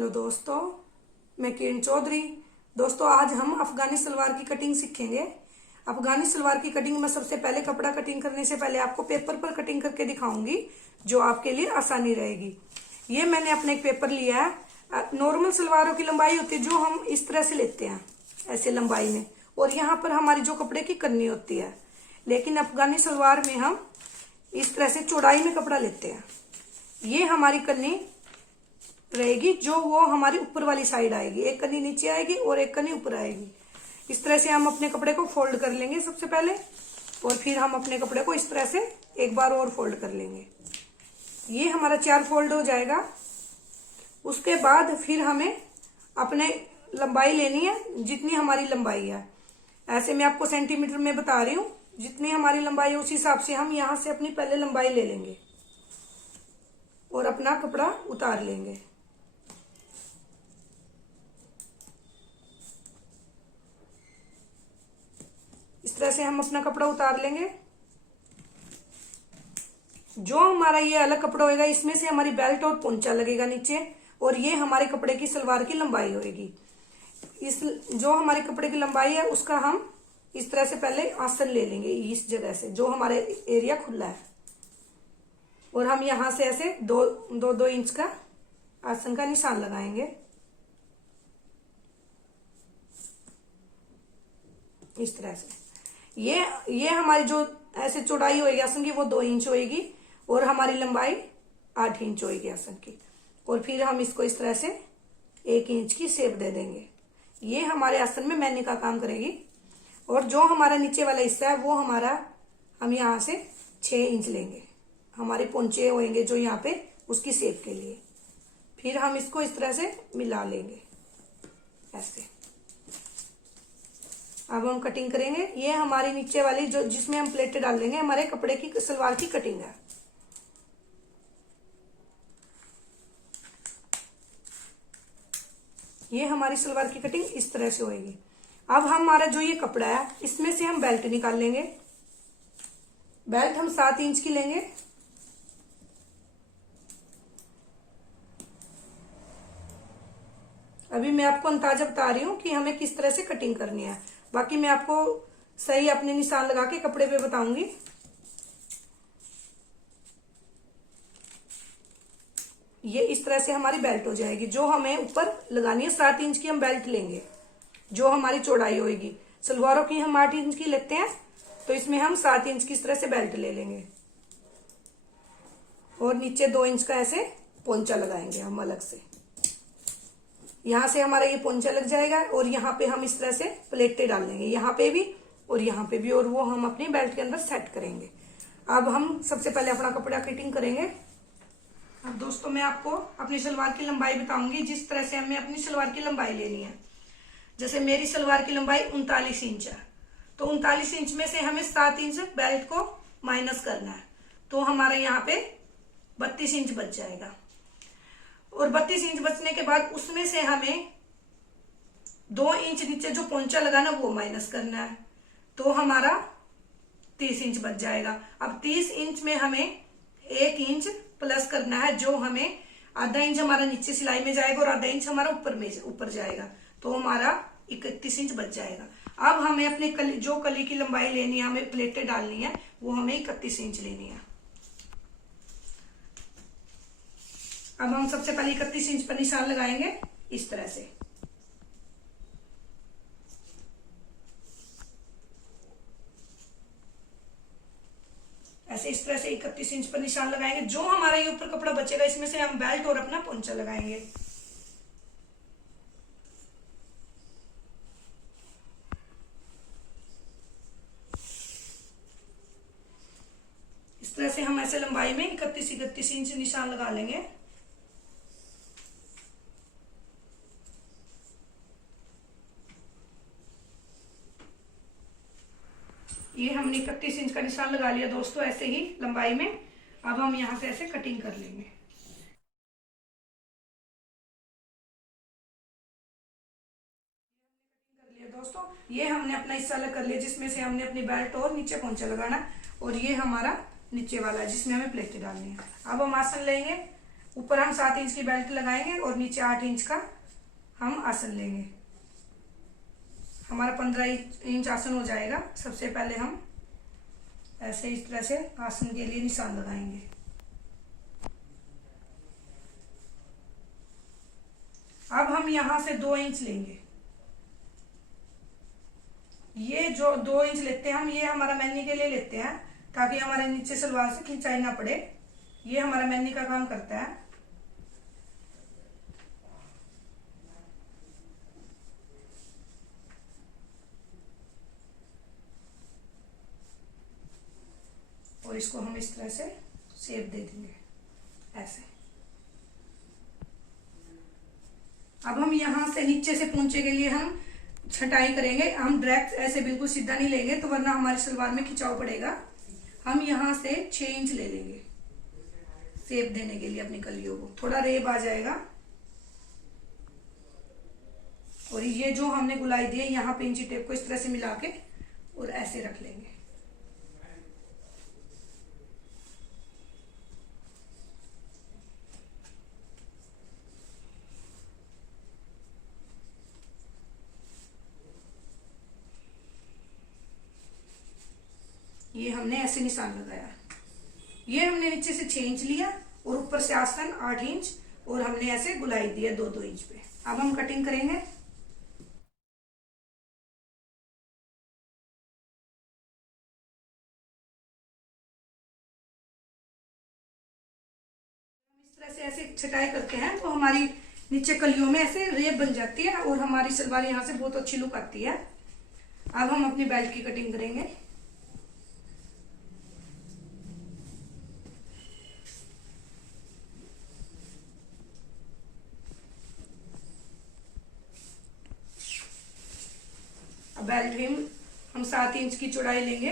Hello दोस्तों, मैं किरण चौधरी। दोस्तों आज हम अफगानी सलवार की कटिंग सीखेंगे। अफगानी सलवार की कटिंग में सबसे पहले कपड़ा कटिंग करने से पहले आपको पेपर पर कटिंग करके दिखाऊंगी, जो आपके लिए आसानी रहेगी। ये मैंने अपने एक पेपर लिया है। नॉर्मल सलवारों की लंबाई होती है जो हम इस तरह से लेते हैं, ऐसे लंबाई में, और यहाँ पर हमारी जो कपड़े की कन्नी होती है। लेकिन अफगानी सलवार में हम इस तरह से चौड़ाई में कपड़ा लेते हैं। ये हमारी कन्नी रहेगी, जो वो हमारी ऊपर वाली साइड आएगी। एक कन्नी नीचे आएगी और एक कन्नी ऊपर आएगी। इस तरह से हम अपने कपड़े को फोल्ड कर लेंगे सबसे पहले, और फिर हम अपने कपड़े को इस तरह से एक बार और फोल्ड कर लेंगे। ये हमारा 4 फोल्ड हो जाएगा। उसके बाद फिर हमें अपने लंबाई लेनी है, जितनी हमारी लंबाई है। ऐसे मैं आपको सेंटीमीटर में बता रही हूँ। जितनी हमारी लंबाई है उस हिसाब से हम यहाँ से अपनी पहले लंबाई ले लेंगे और अपना कपड़ा उतार लेंगे। इस तरह से हम अपना कपड़ा उतार लेंगे। जो हमारा ये अलग कपड़ा होएगा, इसमें से हमारी बेल्ट और पोंचा लगेगा नीचे, और ये हमारे कपड़े की सलवार की लंबाई होएगी। इस जो हमारे कपड़े की लंबाई है उसका हम इस तरह से पहले आसन ले लेंगे, इस जगह से जो हमारे एरिया खुला है, और हम यहां से ऐसे 2 इंच का आसन का निशान लगाएंगे इस तरह से। ये हमारी जो ऐसे चौड़ाई होगी आसन की वो 2 इंच होगी, और हमारी लंबाई 8 इंच होगी आसन की। और फिर हम इसको इस तरह से 1 इंच की शेप दे देंगे। ये हमारे आसन में मैनी का काम करेगी। और जो हमारा नीचे वाला हिस्सा है वो हमारा हम यहाँ से 6 इंच लेंगे। हमारे पोंचे होंगे जो यहाँ पे, उसकी शेप के लिए। फिर हम इसको इस तरह से मिला लेंगे ऐसे। अब हम कटिंग करेंगे। ये हमारी नीचे वाली जो जिसमें हम प्लेटें डाल देंगे, हमारे कपड़े की सलवार की कटिंग है। ये हमारी सलवार की कटिंग इस तरह से होगी। अब हमारा जो ये कपड़ा है इसमें से हम बेल्ट निकाल लेंगे। बेल्ट हम 7 इंच की लेंगे। अभी मैं आपको अंदाजा बता रही हूं कि हमें किस तरह से कटिंग करनी है। बाकी मैं आपको सही अपने निशान लगा के कपड़े पे बताऊंगी। ये इस तरह से हमारी बेल्ट हो जाएगी, जो हमें ऊपर लगानी है। 7 इंच की हम बेल्ट लेंगे, जो हमारी चौड़ाई होगी। सलवारों की हम 8 इंच की लेते हैं, तो इसमें हम 7 इंच की इस तरह से बेल्ट ले लेंगे, और नीचे 2 इंच का ऐसे पोंचा लगाएंगे हम अलग से। यहां से हमारा ये पोंचा लग जाएगा, और यहाँ पे हम इस तरह से प्लेटें डाल लेंगे, यहाँ पे भी और यहाँ पे भी, और वो हम अपनी बेल्ट के अंदर सेट करेंगे। अब हम सबसे पहले अपना कपड़ा कटिंग करेंगे। अब दोस्तों मैं आपको अपनी सलवार की लंबाई बताऊंगी, जिस तरह से हमें अपनी सलवार की लंबाई लेनी है। जैसे मेरी सलवार की लंबाई 39 इंच है, तो 39 इंच में से हमें 7 इंच बेल्ट को माइनस करना है, तो हमारा यहाँ पे 32 इंच बच जाएगा। और 32 इंच बचने के बाद उसमें से हमें 2 इंच नीचे जो पोंचा लगाना वो माइनस करना है, तो हमारा 30 इंच बच जाएगा। अब 30 इंच में हमें 1 इंच प्लस करना है, जो हमें आधा इंच हमारा नीचे सिलाई में जाएगा और आधा इंच हमारा ऊपर जाएगा, तो हमारा 31 इंच बच जाएगा। अब हमें अपने जो कली की लंबाई लेनी है, हमें प्लेटें डालनी है, वो हमें 31 इंच लेनी है। अब हम सबसे पहले 31 इंच पर निशान लगाएंगे इस तरह से। ऐसे इस तरह से 31 इंच पर निशान लगाएंगे। जो हमारा ये ऊपर कपड़ा बचेगा, इसमें से हम बेल्ट और अपना पोंचा लगाएंगे। इस तरह से हम ऐसे लंबाई में 31 इंच निशान लगा लेंगे। ये हमने 31 इंच का निशान लगा लिया दोस्तों, ऐसे ही लंबाई में। अब हम यहां से ऐसे कटिंग कर लेंगे। कर लिया दोस्तों, ये हमने अपना हिस्सा अलग कर लिया, जिसमें से हमने अपनी बेल्ट और नीचे पोंचा लगाना, और ये हमारा नीचे वाला जिसमें हमें प्लेटें डालनी है। अब हम आसन लेंगे। ऊपर हम 7 इंच की बेल्ट लगाएंगे और नीचे 8 इंच का हम आसन लेंगे। हमारा 15 इंच आसन हो जाएगा। सबसे पहले हम ऐसे इस तरह से आसन के लिए निशान लगाएंगे। अब हम यहां से 2 इंच लेंगे। ये जो 2 इंच लेते हैं हम, ये हमारा मैनी के लिए लेते हैं ताकि हमारे नीचे सलवार से खिंचाई ना पड़े। ये हमारा मैनी का काम करता है। और इसको हम इस तरह से शेप दे देंगे ऐसे। अब हम यहां से नीचे से पोंचे के लिए हम छटाई करेंगे। हम डायरेक्ट ऐसे बिल्कुल सीधा नहीं लेंगे तो वरना हमारी सलवार में खिंचाव पड़ेगा। हम यहां से 6 इंच ले लेंगे शेप देने के लिए अपनी कलियों को, थोड़ा रेब आ जाएगा। और ये जो हमने गुलाई दी है यहाँ पे इंची टेप को इस तरह से मिला के और ऐसे रख लेंगे। ये हमने ऐसे निशान लगाया। ये हमने नीचे से 6 इंच लिया और ऊपर से आसन 8 इंच और हमने ऐसे गुलाई दिया 2-2 इंच पे। अब हम कटिंग करेंगे। इस तरह से ऐसे छटाई करते हैं तो हमारी नीचे कलियों में ऐसे रेब बन जाती है और हमारी सलवार यहाँ से बहुत अच्छी लुक आती है। अब हम अपनी बेल्ट की कटिंग करेंगे। बेल्ट हम 7 इंच की चौड़ाई लेंगे।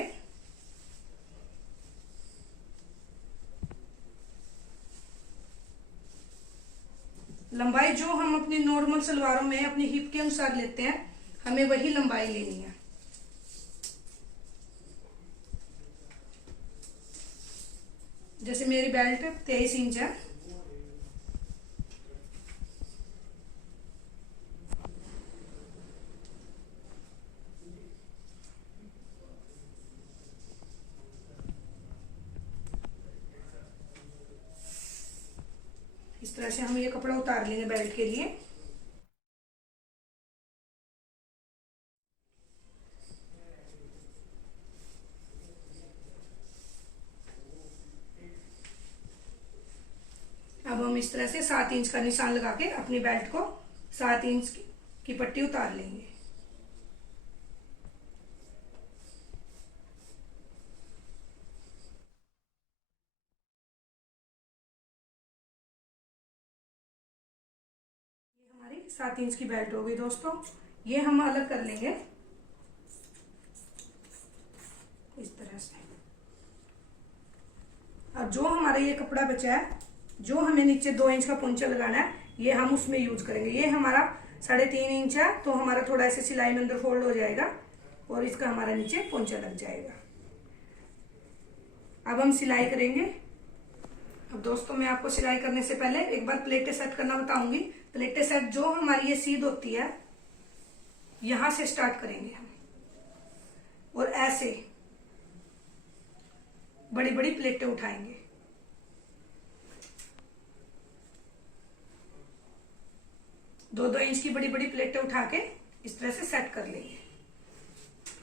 लंबाई जो हम अपनी नॉर्मल सलवारों में अपनी हिप के अनुसार लेते हैं, हमें वही लंबाई लेनी है। जैसे मेरी बेल्ट 23 इंच है। इस तरह से हम ये कपड़ा उतार लेंगे बेल्ट के लिए। अब हम इस तरह से 7 इंच का निशान लगा के अपनी बेल्ट को 7 इंच की पट्टी उतार लेंगे। ये हमारी 7 इंच की बेल्ट हो गई दोस्तों। ये हम अलग कर लेंगे इस तरह से। अब जो हमारा ये कपड़ा बचा है, जो हमें नीचे 2 इंच का पोंचा लगाना है, ये हम उसमें यूज करेंगे। ये हमारा 3.5 इंच है तो हमारा थोड़ा ऐसे सिलाई में अंदर फोल्ड हो जाएगा और इसका हमारा नीचे पोंचा लग जाएगा। अब हम सिलाई करेंगे। अब दोस्तों मैं आपको सिलाई करने से पहले एक बार प्लेटें सेट करना बताऊंगी। प्लेटें सेट जो हमारी ये सीध होती है, यहां से स्टार्ट करेंगे हम और ऐसे बड़ी बड़ी प्लेटें उठाएंगे। दो 2 इंच की बड़ी बड़ी प्लेटें उठा के इस तरह से सेट कर लेंगे।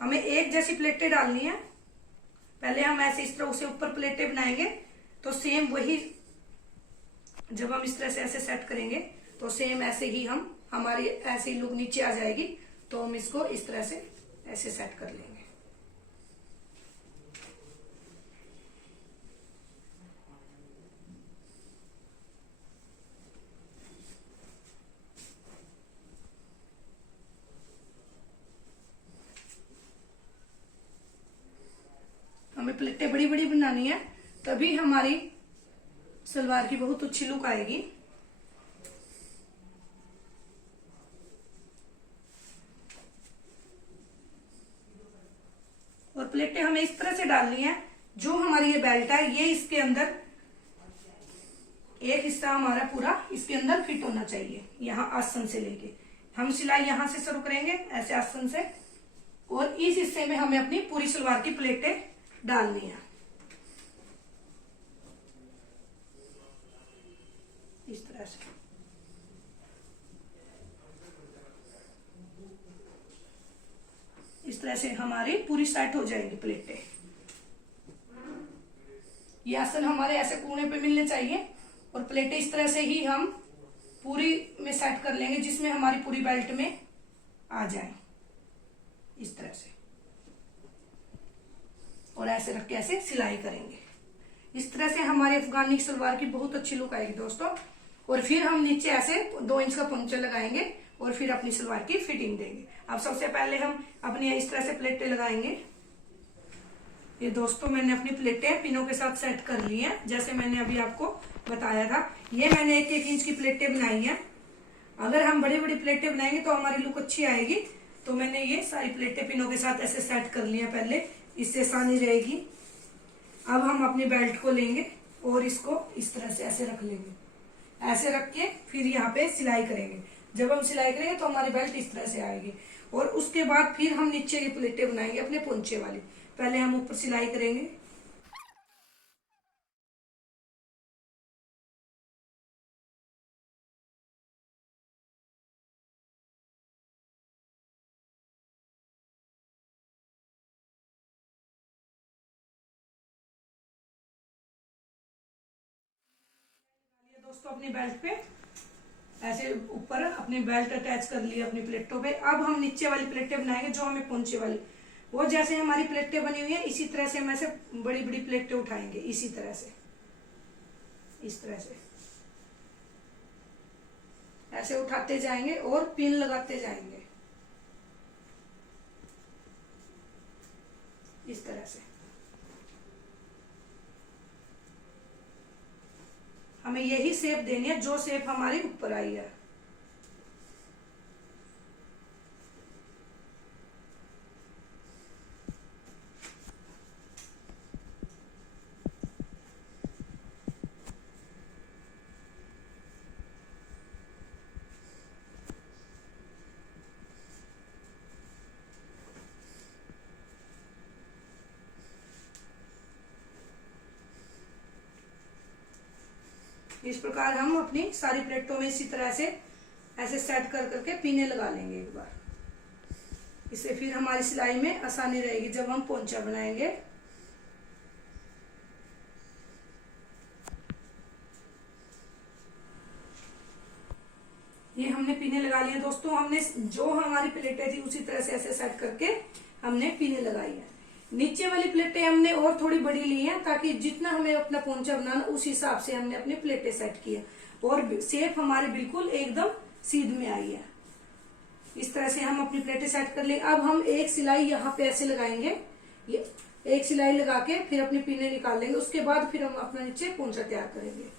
हमें एक जैसी प्लेटें डालनी है। पहले हम ऐसे इस तरह से ऊपर प्लेटें बनाएंगे तो सेम वही, जब हम इस तरह से ऐसे सेट करेंगे तो सेम ऐसे ही हम हमारी ऐसे ही लुक नीचे आ जाएगी। तो हम इसको इस तरह से ऐसे सेट कर लेंगे। हमें प्लेटें बड़ी बड़ी बनानी है, तभी हमारी सलवार की बहुत अच्छी लुक आएगी। और प्लेटें हमें इस तरह से डालनी है, जो हमारी ये बेल्ट है ये इसके अंदर एक हिस्सा हमारा पूरा इसके अंदर फिट होना चाहिए, यहाँ आसन से लेके। हम सिलाई यहाँ से शुरू करेंगे ऐसे आसन से, और इस हिस्से में हमें अपनी पूरी सलवार की प्लेटें डालनी है इस तरह से। इस तरह से हमारी पूरी सेट हो जाएगी प्लेटें। ये आसन हमारे ऐसे कोने पे मिलने चाहिए, और प्लेटें इस तरह से ही हम पूरी में सेट कर लेंगे जिसमें हमारी पूरी बेल्ट में आ जाए इस तरह से। और ऐसे रख के ऐसे सिलाई करेंगे। इस तरह से हमारी अफगानी सलवार की बहुत अच्छी लुक आएगी दोस्तों। और फिर हम नीचे ऐसे 2 इंच का पोंचा लगाएंगे और फिर अपनी सलवार की फिटिंग देंगे। अब सबसे पहले हम अपनी इस तरह से प्लेटें लगाएंगे। ये दोस्तों मैंने अपनी प्लेटें पिनों के साथ सेट कर ली हैं, जैसे मैंने अभी आपको बताया था। ये मैंने 1-1 इंच की प्लेटें बनाई हैं। अगर हम बड़ी बड़ी प्लेटें बनाएंगे तो हमारी लुक अच्छी आएगी। तो मैंने ये सारी प्लेटें पिनों के साथ ऐसे सेट कर ली हैं पहले, इससे आसानी रहेगी। अब हम अपनी बेल्ट को लेंगे और इसको इस तरह से ऐसे रख लेंगे। ऐसे रख के फिर यहाँ पे सिलाई करेंगे। जब हम सिलाई करेंगे तो हमारी बेल्ट इस तरह से आएगी। और उसके बाद फिर हम नीचे की प्लेटें बनाएंगे अपने पोंचे वाली। पहले हम ऊपर सिलाई करेंगे। दोस्तों अपनी बेल्ट पे ऐसे ऊपर अपनी बेल्ट अटैच कर ली अपनी प्लेटों पे। अब हम नीचे वाली प्लेटें बनाएंगे जो हमें पोंचे वाली, वो जैसे हमारी प्लेटें बनी हुई है इसी तरह से हम ऐसे बड़ी बड़ी प्लेटें उठाएंगे, इसी तरह से, इस तरह से ऐसे उठाते जाएंगे और पिन लगाते जाएंगे इस तरह से। हमें यही शेप देनी है जो शेप हमारी ऊपर आई है। इस प्रकार हम अपनी सारी प्लेटों में इसी तरह से ऐसे सेट कर करके पीने लगा लेंगे एक बार। इससे फिर हमारी सिलाई में आसानी रहेगी जब हम पोंचा बनाएंगे। ये हमने पीने लगा लिए दोस्तों। हमने जो हमारी प्लेटें थी उसी तरह से ऐसे सेट करके हमने पीने लगाई है। नीचे वाली प्लेटें हमने और थोड़ी बड़ी ली हैं ताकि जितना हमें अपना पोंचा बनाना उस हिसाब से हमने अपनी प्लेटें सेट की है, और शेप हमारी बिल्कुल एकदम सीध में आई है। इस तरह से हम अपनी प्लेटें सेट कर लेंगे। अब हम एक सिलाई यहाँ पे ऐसे लगाएंगे, ये एक सिलाई लगा के फिर अपनी पीने निकाल लेंगे। उसके बाद फिर हम अपना नीचे पोंचा तैयार करेंगे।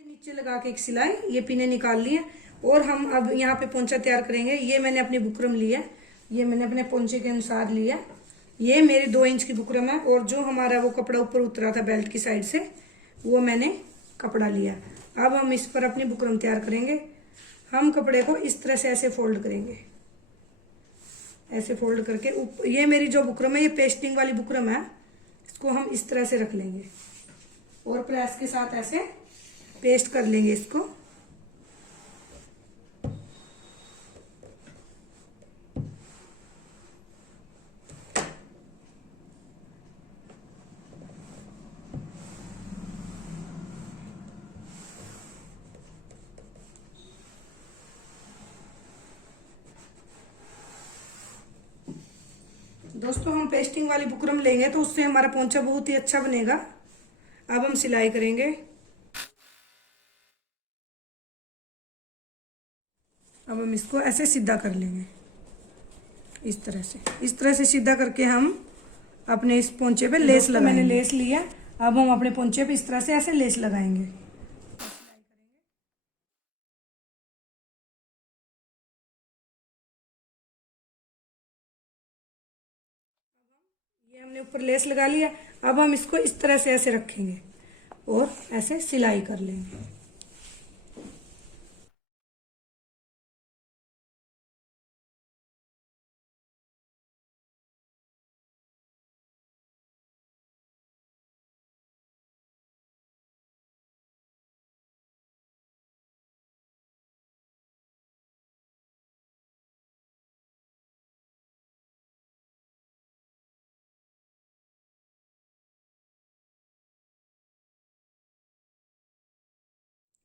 नीचे लगा के एक सिलाई, ये पीने निकाल ली है, और हम अब यहाँ पे पोंचा तैयार करेंगे। ये मैंने अपनी बुकरम ली है, ये मैंने अपने पोंचे के अनुसार लिया। ये मेरी 2 इंच की बुकरम है, और जो हमारा वो कपड़ा ऊपर उतरा था बेल्ट की साइड से वो मैंने कपड़ा लिया। अब हम इस पर अपनी बुकरम तैयार करेंगे। हम कपड़े को इस तरह से ऐसे फोल्ड करेंगे, ऐसे फोल्ड करके ये मेरी जो बुकरम है ये पेस्टिंग वाली बुकरम है, इसको हम इस तरह से रख लेंगे और प्रेस के साथ ऐसे पेस्ट कर लेंगे इसको। दोस्तों हम पेस्टिंग वाली बुकरम लेंगे तो उससे हमारा पोंचा बहुत ही अच्छा बनेगा। अब हम सिलाई करेंगे। अब हम इसको ऐसे सीधा कर लेंगे। इस तरह से सीधा करके हम अपने इस पोंचे पे लेस लगाएंगे। मैंने लेस लिया, अब हम अपने पोंचे पे इस तरह से ऐसे लेस लगाएंगे। ये हमने ऊपर लेस लगा लिया, अब हम इसको इस तरह से ऐसे रखेंगे और ऐसे सिलाई कर लेंगे।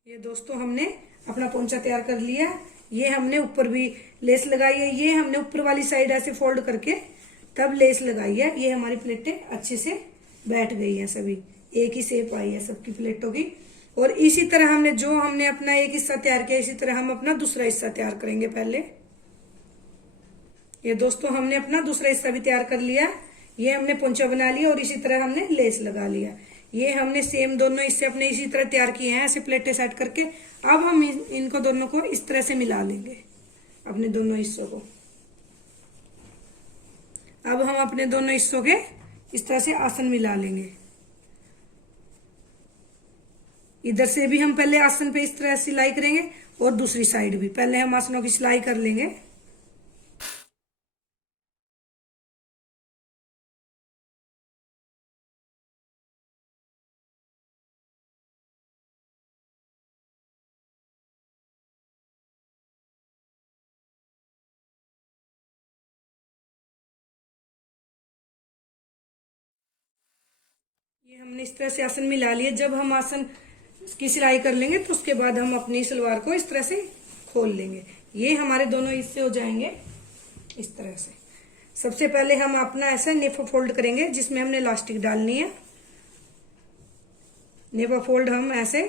ये दोस्तों हमने अपना पोंचा तैयार कर लिया। ये हमने ऊपर भी लेस लगाई है, ये हमने ऊपर वाली साइड ऐसे फोल्ड करके तब लेस लगाई है। ये हमारी प्लेटें अच्छे से बैठ गई हैं, सभी एक ही शेप आई है सबकी प्लेटों की। और इसी तरह हमने अपना एक हिस्सा तैयार किया, इसी तरह हम अपना दूसरा हिस्सा तैयार करेंगे। पहले ये दोस्तों हमने अपना दूसरा हिस्सा भी तैयार कर लिया। ये हमने पोंचा बना लिया और इसी तरह हमने लेस लगा लिया। ये हमने सेम दोनों हिस्से अपने इसी तरह तैयार किए हैं, ऐसे प्लेटें सेट करके। अब हम इनको दोनों को इस तरह से मिला लेंगे, अपने दोनों हिस्सों को। अब हम अपने दोनों हिस्सों के इस तरह से आसन मिला लेंगे। इधर से भी हम पहले आसन पे इस तरह सिलाई करेंगे और दूसरी साइड भी पहले हम आसनों की सिलाई कर लेंगे। ये हमने इस तरह से आसन मिला लिए। जब हम आसन की सिलाई कर लेंगे तो उसके बाद हम अपनी सलवार को इस तरह से खोल लेंगे। ये हमारे दोनों हिस्से हो जाएंगे इस तरह से। सबसे पहले हम अपना ऐसा नेफा फोल्ड करेंगे जिसमें हमने इलास्टिक डालनी है। नेफा फोल्ड हम ऐसे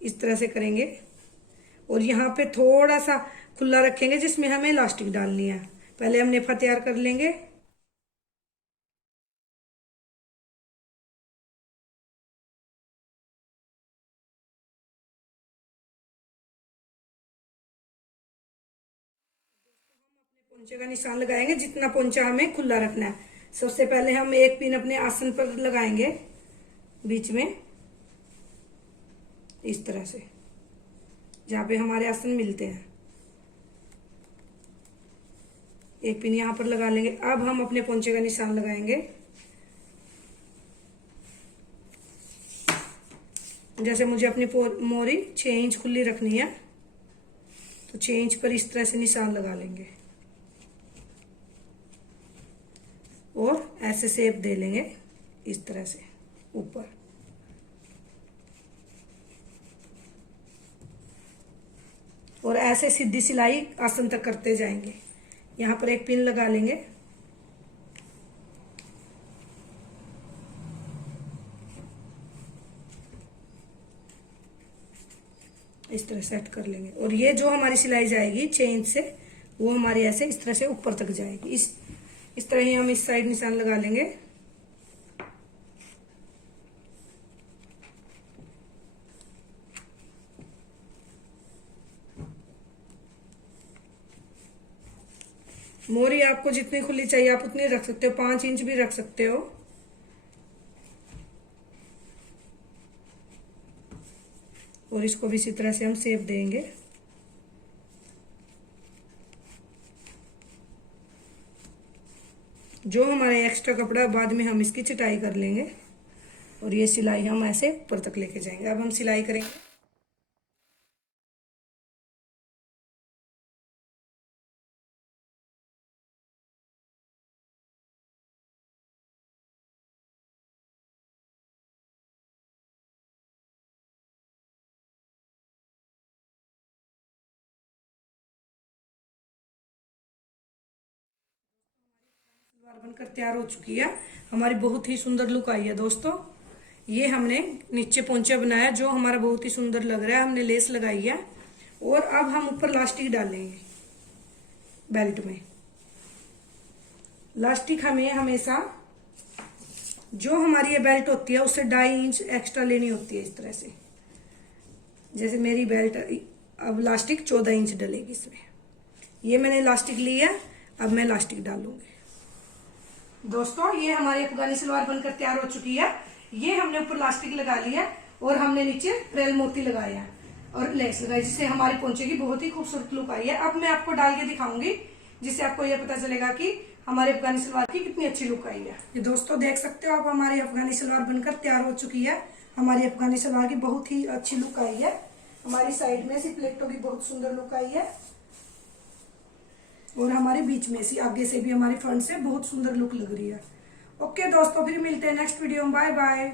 इस तरह से करेंगे और यहाँ पे थोड़ा सा खुला रखेंगे जिसमें हमें इलास्टिक डालनी है। पहले हम नेफा तैयार कर लेंगे। पोंचे का निशान लगाएंगे, जितना पोंचा हमें खुला रखना है। सबसे पहले हम एक पिन अपने आसन पर लगाएंगे बीच में इस तरह से, जहां पे हमारे आसन मिलते हैं। एक पिन यहां पर लगा लेंगे। अब हम अपने पोंचे का निशान लगाएंगे। जैसे मुझे अपनी मोरी 6 इंच खुली रखनी है तो 6 इंच पर इस तरह से निशान लगा लेंगे और ऐसे शेप दे लेंगे इस तरह से ऊपर। और ऐसे सीधी सिलाई आसन तक करते जाएंगे। यहाँ पर एक पिन लगा लेंगे। इस तरह सेट कर लेंगे और ये जो हमारी सिलाई जाएगी 6 इंच से, वो हमारी ऐसे इस तरह से ऊपर तक जाएगी। इस तरह ही हम इस साइड निशान लगा लेंगे। मोरी आपको जितनी खुली चाहिए आप उतनी रख सकते हो, 5 इंच भी रख सकते हो। और इसको भी इसी तरह से हम शेप देंगे। जो हमारा एक्स्ट्रा कपड़ा बाद में हम इसकी चटाई कर लेंगे और ये सिलाई हम ऐसे ऊपर तक लेके जाएंगे। अब हम सिलाई करेंगे। सलवार बनकर तैयार हो चुकी है। हमारी बहुत ही सुंदर लुक आई है दोस्तों। ये हमने नीचे पोंचा बनाया जो हमारा बहुत ही सुंदर लग रहा है। हमने लेस लगाई है और अब हम ऊपर इलास्टिक डालेंगे बेल्ट में। लास्टिक हमें हमेशा जो हमारी ये बेल्ट होती है उससे 2.5 इंच एक्स्ट्रा लेनी होती है। इस तरह से, जैसे मेरी बेल्ट अब लास्टिक 14 इंच डलेगी इसमें। ये मैंने लास्टिक ली है, अब मैं लास्टिक डालूंगी। दोस्तों ये हमारी अफगानी सलवार बनकर तैयार हो चुकी है। ये हमने ऊपर लास्टिक लगा लिया और हमने नीचे प्रेल मोती लगाया और लेस लगाई, जिससे हमारी पोंचे की बहुत ही खूबसूरत लुक आई है। अब मैं आपको डाल के दिखाऊंगी, जिससे आपको यह पता चलेगा कि हमारी अफगानी सलवार की कितनी अच्छी लुक आई है। ये दोस्तों देख सकते हो आप, हमारी अफगानी सलवार बनकर तैयार हो चुकी है। हमारी अफगानी सलवार की बहुत ही अच्छी लुक आई है। हमारी साइड में से प्लेटों की बहुत सुंदर लुक आई है और हमारे बीच में से आगे से भी हमारी फ्रंट से बहुत सुंदर लुक लग रही है। ओके दोस्तों, फिर मिलते हैं नेक्स्ट वीडियो में। Bye bye.